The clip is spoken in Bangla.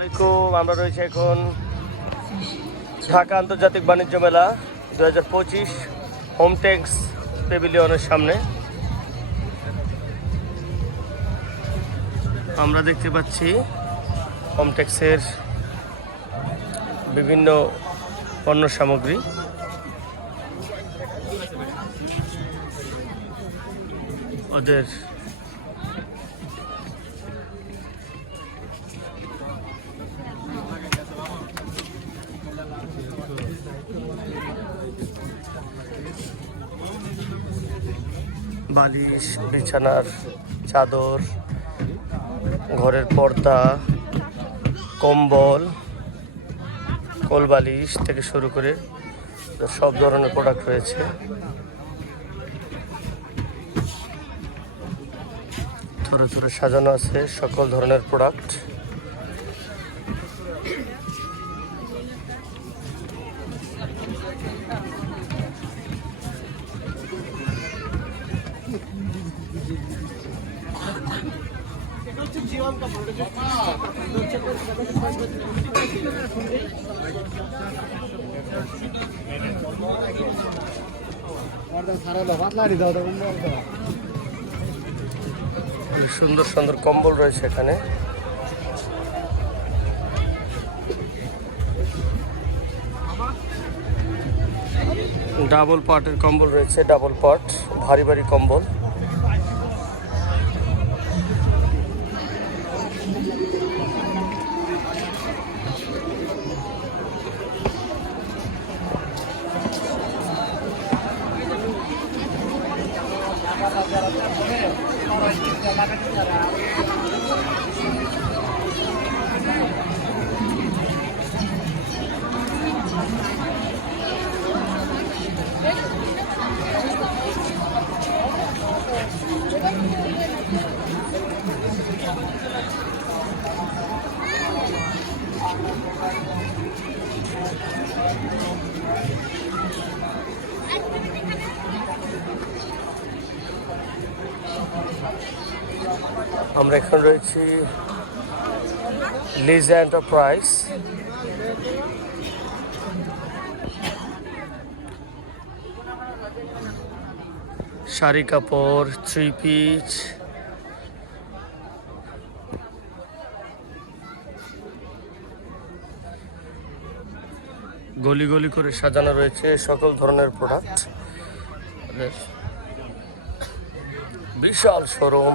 আলাইকুম, আমরা রয়েছে এখন ঢাকা আন্তর্জাতিক বাণিজ্য মেলা দু হাজার পঁচিশ হোমটেক্স পেভিলিয়নের সামনে। আমরা দেখতে পাচ্ছি হোমটেক্সের বিভিন্ন পণ্য সামগ্রী। ওদের বালিশ, বিছানার চাদর, ঘরের পর্দা, কম্বল কোলবালিশ থেকে শুরু করে সব ধরনের প্রোডাক্ট রয়েছে। থরে থরে সাজানো আছে সকল ধরনের প্রোডাক্ট সুন্দর সুন্দর কম্বল রয়েছে এখানে। ডাবল পাটের কম্বল রয়েছে ডাবল পাট ভারী ভারী কম্বল। আপনারা করে আমরা কিছু জায়গা করতে পারি আমরা এখন রয়েছি লিজা এন্টারপ্রাইজ শাড়ি, কাপড় থ্রি পিচ গলি গলি করে সাজানো রয়েছে সকল ধরনের প্রোডাক্ট বিশাল শোরুম